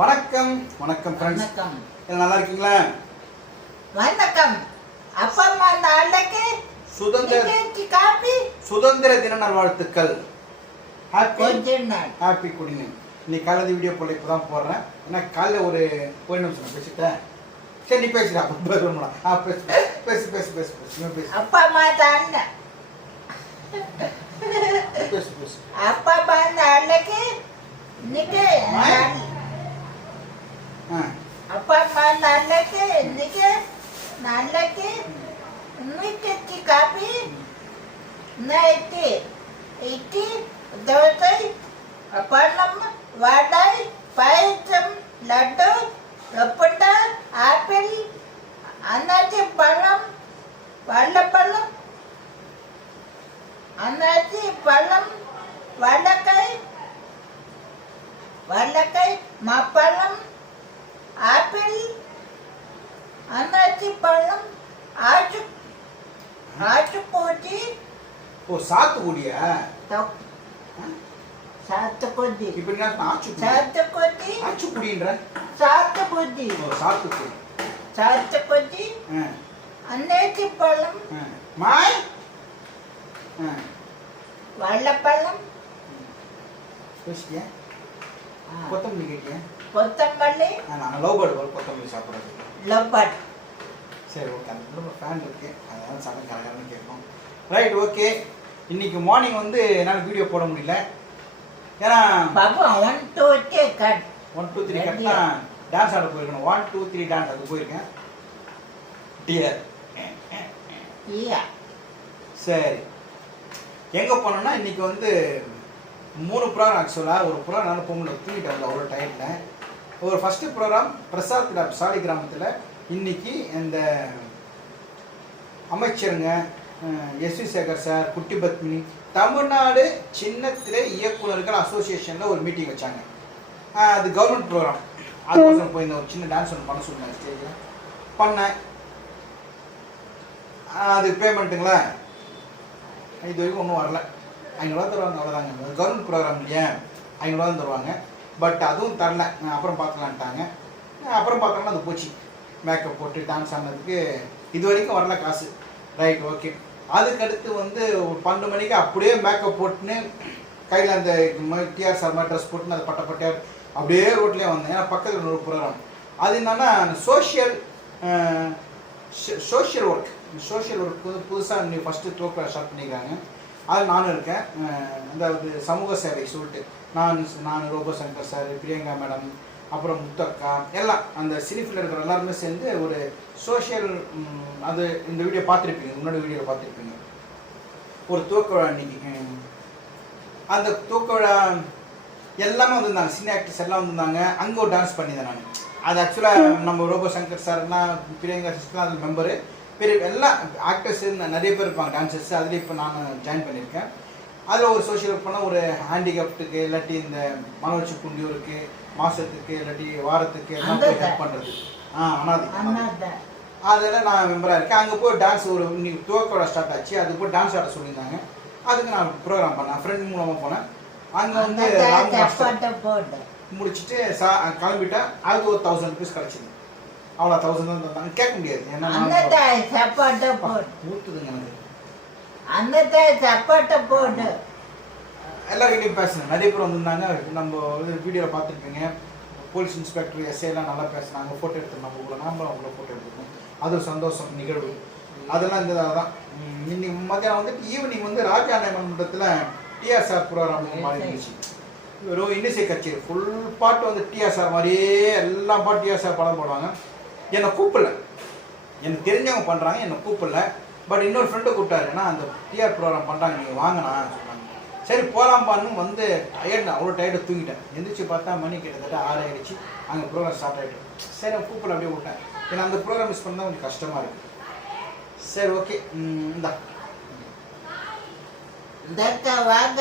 வணக்கம். வணக்கம் ஃப்ரெண்ட்ஸ் வணக்கம். நல்லா இருக்கீங்களா? வணக்கம். அப்பா அம்மா நாளைக்கு சுதந்திர இன்னைக்கு காப்பி. சுதந்திர தின நல்வாழ்த்துக்கள் ஹாப்பி ஹாப்பி குடிங்க. இன்னைக்கு காலையில் வீடியோ போல இப்போ தான் போடுறேன். ஏன்னா காலைல ஒரு ஒரு நிமிஷம் பேசிட்டேன். சரி நீ பேசுடா. பேசணும்டா ஆ பேசு பேசு பேசு பேசு பேசு பேசு. அப்பா அம்மா தான் பேசு பேசு. அப்பா அம்மா நாளைக்கு இன்னைக்கு நாள். ஆ அப்பா அம்மா நாளைக்கு இன்னைக்கு நாளைக்கு இன்னைக்கு காப்பி நைட்டு இட்லி தோசை பழம் வடை பாயசம் லட்டு ரப்பட்டா ஆப்பிள் அன்னாச்சி பழம் வாழைப்பழம் அன்னாச்சி பழம் வாழைக்காய் வாழைக்காய் மாப்பழம் ஆப்பிள் அன்னாச்சி பழம் ஆச்சு ஆச்சு பூச்சி ஓ சாத்துக்குடியா. சாத்துக்குடி. இப்போ என்ன சாத்துக்குடி. ஆச்சுக்குடின்ற? சாத்துக்குடி. ஓ சாத்துக்குடி சாத்துக்குடி. ஆ. அன்னாச்சி பழம் மாய்? வாழைப்பழம் கொத்தமல்லி கேட்டியா? கொத்தமல்லி. நாங்கள் லவ் பேர்டு வரும் கொத்தமல்லி சாப்பிட்றது. லப்பட் சரி ஓகே. அந்த ஃபேன் இருக்கு. அதனால சமைக்க கலகலன்னு கேட்கும் ரைட் ஓகே இன்னைக்கு மார்னிங் வந்து என்னால் வீடியோ போட முடியல. ஏன்னா Babu one two three cut one two three dance ஆட போயிருக்கணும். ஒன் டூ த்ரீ டான்ஸ் அது போயிருக்கேன். டியர் சரி. எங்கே போனோம்னா இன்னைக்கு வந்து மூணு ப்ரோக்ராம் ஆக்சுவலாக ஒரு ப்ரோக்ராம் நல்ல பொங்கல் தூங்கிட்டு வந்து அவ்வளோ டயர்டில் ஒரு ஃபஸ்ட்டு ப்ரோக்ராம் பிரசாத் கிராம் சாலி கிராமத்தில் இன்னைக்கு இந்த அமைச்சருங்க S V Sekar sir Kutty Padmini. Tamil Nadu சின்னத்திரை இயக்குநர்கள் அசோசியேஷனில் ஒரு மீட்டிங் வச்சாங்க. அது கவர்மெண்ட் ப்ரோக்ராம் அதுக்கோசரம் போயிருந்தேன் ஒரு சின்ன டான்ஸ் ஒன்று பண்ண சொன்னேன் ஸ்டேஜில் பண்ணேன். அது பேமெண்ட்டுங்களா இது வரைக்கும் ஒன்றும் வரல. ஐநூறுரூவா தருவாங்க அவ்வளோதாங்க கவர்மெண்ட் ப்ரோக்ராம் இல்லையா? ஐநூறுரூவா தான் தருவாங்க. பட் அதுவும் தரல. அப்புறம் பார்க்கலான்ட்டாங்க. அப்புறம் பார்க்கலாம்னு அது போச்சு. மேக்கப் போட்டு டான்ஸ் ஆனதுக்கு இது வரைக்கும் வரல காசு. ரைட் ஓகே அதுக்கடுத்து வந்து ஒரு பன்னெண்டு மணிக்கு அப்படியே மேக்கப் போட்டுன்னு கையில் அந்த டிஆர் சார் மாதிரி ட்ரெஸ் போட்டுன்னு அது பட்ட பட்டையார் அப்படியே ரோட்லேயே வந்தேன். ஏன்னா பக்கத்தில் ஒரு ப்ரோக்ராம். அது என்னன்னா social social work social work வந்து புதுசாக இன்னைக்கு ஃபஸ்ட்டு தோக்க ஸ்டார்ட் பண்ணியிருக்காங்க அதில் நானும் இருக்கேன். அதாவது சமூக சேவை சொல்லிட்டு. நான் நான் robo Shankar sir Priyanka madam அப்புறம் முத்தக்கா எல்லாம் அந்த சினிஃபில் இருக்கிற எல்லாருமே சேர்ந்து ஒரு சோஷியல் அது இந்த வீடியோ பார்த்துருப்பீங்க முன்னாடி வீடியோவில் பார்த்துருப்பீங்க. ஒரு துவக்க விழா அன்னைக்கு அந்த துவக்க விழா எல்லாமே வந்திருந்தாங்க. சின்ன ஆக்டர்ஸ் எல்லாம் வந்திருந்தாங்க. அங்கே ஒரு டான்ஸ் பண்ணியிருந்தேன் நான். அது ஆக்சுவலாக நம்ம ரோபோ சங்கர் சார்னா பிரியங்கா சிஸ்டர் அது மெம்பரு பெரிய எல்லா ஆக்டர்ஸ் நிறைய பேர் இருப்பாங்க டான்சர்ஸ் அதில் இப்போ நான் ஜாயின் பண்ணியிருக்கேன். அதில் ஒரு சோஷியல் ஒர்க் பண்ணால் ஒரு ஹேண்டிகேப்டுக்கு இல்லாட்டி இந்த மனோஜ் குண்டியூருக்கு மாசத்துக்கு இல்லாட்டி வாரத்துக்கு எல்லாம் போய் ஹெல்ப் பண்ணுறது ஆ அனாதை அனாதை. அண்ணாத அதில் நான் மெம்பராக இருக்கேன். அங்கே போய் டான்ஸ் ஒரு இன்னைக்கு துவக்கோட ஸ்டார்ட் ஆச்சு. அது போய் டான்ஸ் ஆட சொல்லியிருந்தாங்க. அதுக்கு நான் ப்ரோக்ராம் பண்ணேன். ஃப்ரெண்ட் மூலமாக போனேன். அங்கே வந்து முடிச்சுட்டு சா கிளம்பிட்டேன் அதுக்கு ஒரு தௌசண்ட் ருபீஸ் கிடச்சிது. அவ்வளோ தௌசண்ட் தான் தந்தாங்க. கேட்க முடியாது. ஏன்னா ஊற்றுதுங்க எனக்கு. அன்னத சப்பாட்ட போடு எல்லாருக்கிட்டையும் பேசுனேன். நிறைய பேர் வந்திருந்தாங்க. நம்ம வீடியோவில் பார்த்துருப்பீங்க. போலீஸ் இன்ஸ்பெக்டர் எஸ்ஐலாம் எல்லாம் நல்லா பேசுனாங்க. ஃபோட்டோ எடுத்து நம்ம கூட நாமளும் அவங்கள ஃபோட்டோ எடுத்துருக்கோம். அது ஒரு சந்தோஷம் நிகழ்வு. அதெல்லாம் இந்த தான் இன்னைக்கு மத்தியானம் வந்துட்டு ஈவினிங் வந்து ராஜா மன்றத்தில் டிஆர்ஆர் ப்ரோக்ராம் மாதிரி இருந்துச்சு. வெறும் இன்னிசை கச்சேரி ஃபுல் பாட்டு வந்து டிஆர்ஆர் மாதிரியே எல்லா பாட்டு டிஆர்ஆர் படம் போடுவாங்க. என்னை கூப்பிடல. எனக்கு தெரிஞ்சவங்க பண்ணுறாங்க என்னை கூப்பிடல. பட் இன்னொரு ஃப்ரெண்டு கூப்பிட்டாரு. ஏன்னா அந்த டிஆர் ப்ரோக்ராம் பண்ணுறாங்க நீங்கள் வாங்கினா சொன்னாங்க சரி போகலாம்பான்னு வந்து டயர்டு அவ்வளோ டயர்டு தூங்கிட்டேன். எந்திரிச்சு பார்த்தா மணி கிட்டத்தட்ட ஆறு ஆயிடுச்சு. அங்கே ப்ரோக்ராம் ஸ்டார்ட் ஆகிட்டு சரி நான் கூப்பிடல அப்படியே விட்டேன். ஏன்னா அந்த ப்ரோக்ராம் மிஸ் பண்ணால் கொஞ்சம் கஷ்டமாக இருக்குது சரி ஓகே. இந்தா. இதற்க வாங்க.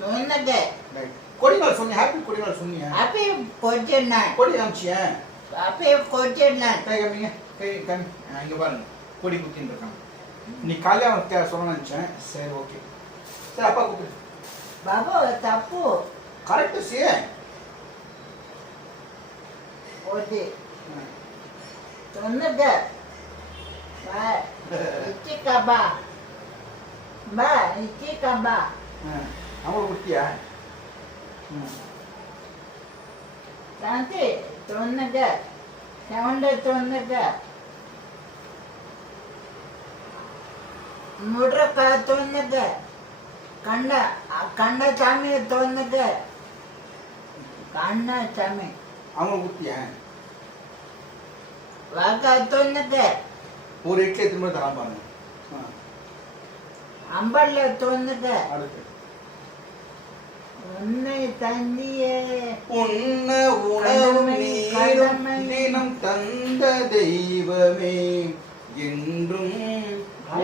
சொன்னது. கொடிநாள் சொன்னீங்க ஹாப்பி கொடிநாள் சொன்னீங்க கொஞ்ச நாள் கொடி காமிச்சியேன் கொஞ்ச நாள் கை காமிங்க கை காமி இங்கே பாருங்க. கொடி குத்தின்னு இருக்காங்க நீ காலையில் அவன் தே- சொல்ல நினச்சேன். சரி ஓகே. சரி அப்பா கூப்பிடு. பாபு தப்பு. கரெக்டு சி போட்டு தொண்ணுங்க பா இச்சி கபா பா இச்சி கபா அவங்களுக்கு குட்டியா? சாந்தி தொண்ணுங்க செவண்ட தொண்ணுங்க முடுறக்கா தொண்ணுங்க கண்ட கண்ட சாமி தொண்ணுங்க கண்ண சாமி. அவங்களுக்கு குட்டியா வாக்கா தொண்ணுங்க ஒரு இட்லி திரும்ப தரான் பாருங்க. அம்பல்ல தொண்ணுங்க அடுத்து. உன்னை தந்தியே. உண்ண உணவு கடமை, நீரும் கடமை. தினம் தந்த தெய்வமே. என்றும்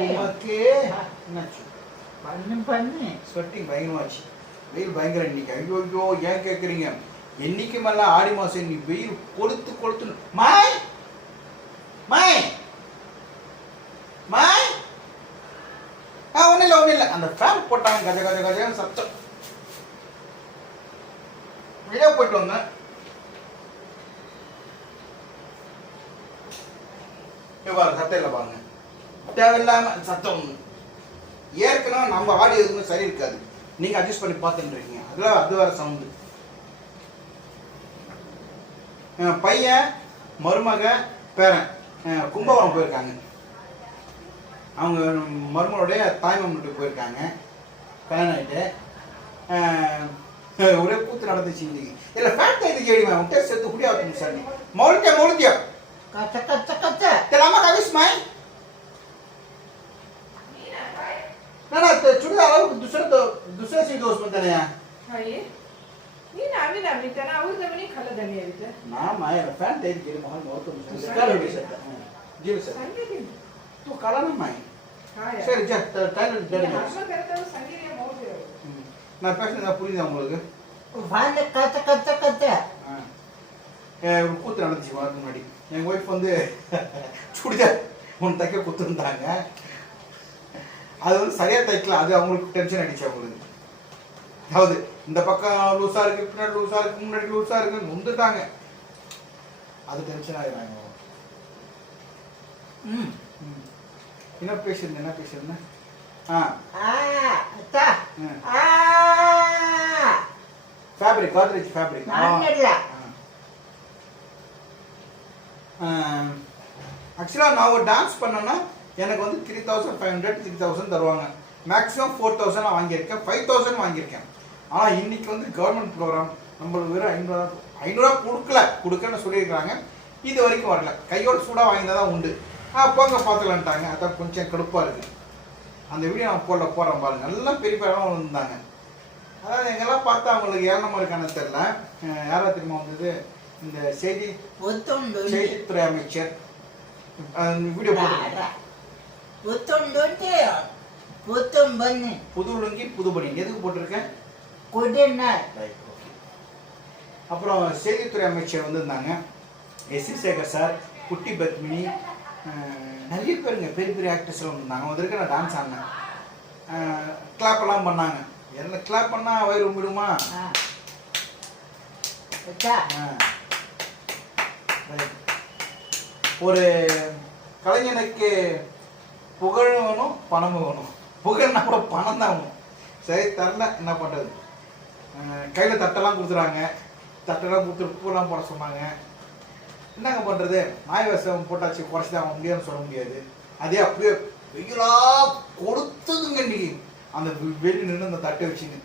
உமக்கே என்னாச்சு? பண்ணு பண்ணு. ஸ்வெட்டிங் பயங்கரமாச்சு. வெயில் பயங்கரம் இன்னைக்கு. ஐயோ ஐயோ ஏன் கேட்குறீங்க என்னைக்கு மேலாம் ஆடி மாசம் இன்னைக்கு வெயில் கொளுத்து கொளுத்து மாய்! மாய்! மாய்! ஆ ஒன்றும் இல்லை ஒன்றும் இல்லை. அந்த ஃபேன் போட்டாங்க கஜ கஜ கஜன்னு சத்தம். வெளியே போயிட்டு வந்தேன். பாருங்க சத்தம் இல்லை பாருங்க. தேவையில்லாம சத்தம். ஏற்கனவே நம்ம ஆடியோ எதுவுமே சரி இருக்காது. நீங்க அட்ஜஸ்ட் பண்ணி பார்த்துட்டு இருக்கீங்க. அதெல்லாம் அது வேற சவுண்டு. பையன் மருமக பேரன். கும்பகோணம் போயிருக்காங்க. அவங்க மருமகளுடைய தாய்மாமன் வீட்டுக்கு போயிருக்காங்க. கல்யாணம் ஆகிட்டு ஒரே கூத்து நடந்துச்சு இன்னைக்கு. இல்லை ஃபேன் டைத்து கேடிமா உன்ட்டே சேர்த்து குடியா வைக்கணும் சார் நீ மௌலித்தியா மௌலித்தியா கச்ச கச்ச கச்ச. தெலாமா கவிஸ் மாய் ಆಯರ ಫ್ಯಾನ್ ಟೈಮ್ ಗಿರಿ ಮಹಲ್ ನೋಡ್ಕೊಂಡು ಸರ್ ಗಿರಿ ಸರ್ ತು ಕಳನ ಮಾಯಿ ಸರಿ ಜ ಟೈಲರ್ ಜಡಿ நான் பேசுனதா புரியுதா உங்களுக்கு? வாங்க கத்த கத்த கத்த. கூத்து நடந்துச்சு வரதுக்கு முன்னாடி. எங்கள் ஒய்ஃப் வந்து சுடிதார் ஒன்று தைக்க கொடுத்துருந்தாங்க அது வந்து சரியாக தைக்கல. அது அவங்களுக்கு டென்ஷன் ஆகிடுச்சு அவங்களுக்கு. அதாவது இந்த பக்கம் லூஸாக இருக்குது பின்னாடி லூஸாக இருக்குது முன்னாடி லூஸாக இருக்குன்னு நொந்துட்டாங்க. அது டென்ஷன் ஆகிடுறாங்க அவங்க. ம். ம். என்ன பேசுறது என்ன பேசுறதுன்னு ஆ. ஃபேப்ரிக் காத்ரேஜ் ஃபேப்ரிக் ஆக்சுவலாக நான் ஒரு டான்ஸ் பண்ணேன்னா எனக்கு வந்து three thousand five hundred three thousand தருவாங்க. மேக்ஸிமம் ஃபோர் தௌசண்ட் நான் வாங்கியிருக்கேன். ஃபைவ் தௌசண்ட் வாங்கியிருக்கேன். ஆனால் இன்னைக்கு வந்து கவர்மெண்ட் ப்ரோக்ராம் நம்மளுக்கு வெறும் ஐநூறுரூவா ஐநூறுரூவா கொடுக்கல கொடுக்கன்னு சொல்லியிருக்காங்க இது வரைக்கும் வரல. கையோட சூடாக வாங்கினதா தான் உண்டு. ஆ போங்க பார்த்துக்கலான்ட்டாங்க. அதான் கொஞ்சம் கடுப்பாக இருக்குது அந்த வீடியோ நான் போடல போடுறேன் பாருங்க. நல்லா பெரிய பெரிய இருந்தாங்க. அதாவது எங்கெல்லாம் பார்த்தா அவங்களுக்கு ஏழனமா இருக்கான்னு தெரில யாரா தெரியுமா வந்தது? இந்த செய்தி செய்தித்துறை அமைச்சர். வீடியோ போட்டு புத்துண்டு புத்தும் பண்ணு புது லுங்கி புதுபடி எதுக்கு போட்டிருக்கேன் குடினார் அப்புறம் செய்தித்துறை அமைச்சர் வந்திருந்தாங்க. S. C. Sekar sir Kutty Padmini நிறைய பேருங்க பெரிய பெரிய ஆக்டர்ஸ் வந்திருந்தாங்க. வரைக்கும் நான் டான்ஸ் ஆடினேன் கிளாப் எல்லாம் பண்ணாங்க. என்ன கிளாப் பண்ணால் வயிறு உம்பிடுமா. ஒரு கலைஞனுக்கு புகழ் வேணும் பணம் வேணும். புகழ்னா கூட பணம் தான் வேணும். சரி தரல என்ன பண்ணுறது கையில் தட்டெல்லாம் கொடுத்துறாங்க. தட்டெல்லாம் கொடுத்து பூலாம் போட சொன்னாங்க. என்னங்க பண்ணுறது நாய் விஷம் போட்டாச்சு குறைச்சி தான் முடியாதுன்னு சொல்ல முடியாது. அதே அப்படியே வெயிலா கொடுத்ததுங்க இன்னைக்கு அந்த வெளி நின்று அந்த தட்டை வச்சுங்க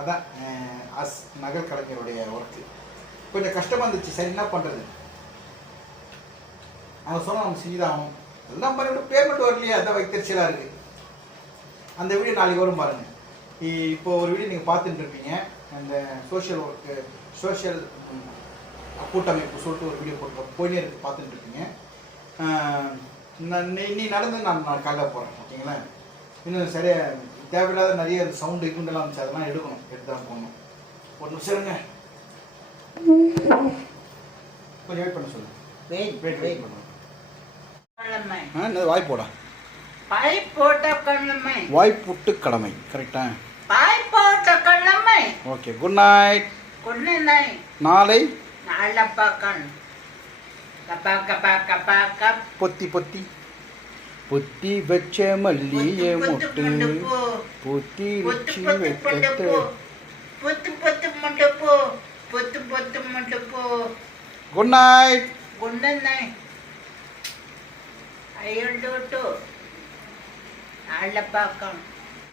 அதான் அஸ் நகல் கலைஞருடைய ஒர்க்கு கொஞ்சம் கஷ்டமாக இருந்துச்சு. சரி என்ன பண்ணுறது அவன் சொன்னால் நம்ம செஞ்சுதான் எல்லாம் பண்ணிவிட்டு பேமெண்ட் வரலையே. அதான் வைத்தறிச்சலாக இருக்குது அந்த வீடியோ நாளைக்கு வரும் பாருங்கள் இப்போ ஒரு வீடியோ நீங்கள் பார்த்துட்டு இருப்பீங்க. அந்த சோஷியல் ஒர்க்கு சோஷியல் கூட்டமைப்பு சொல்லிட்டு ஒரு வீடியோ போட்டு போயினே இருக்கு பார்த்துட்டு இருப்பீங்க. நான் இன்னி- நடந்து நான் நான் காலைல போகிறேன் ஓகேங்களா? இன்னும் சரியா தேவையில்லாத நிறைய சவுண்டு குண்டெல்லாம் இருந்துச்சு அதெல்லாம் எடுக்கணும் எடுத்து தான் போகணும். ஒரு நிமிஷம் இருங்க. கொஞ்சம் வெயிட் பண்ண சொல்லுங்க. வெயிட் வெயிட் வெயிட் இந்த வாய் போடா? பாய் போட்ட கிழமை வாய் புட்டு கடமை கரெக்டா பாய் போட்ட கிழமை ஓகே குட் நைட் கொண்டு நாய் நாளை நாளை பார்க்கணும் பொத்தி பொத்தி. பொத்தி வச்ச மல்லிய முட்டு. பொத்து வச்சு பொத்து போ. பொத்து பொத்து மண்டு போ. பொத்து பொத்து மண்டு போ. குட் நைட் குண்டன்னாய் ஐயோ நாளை பார்க்கணும்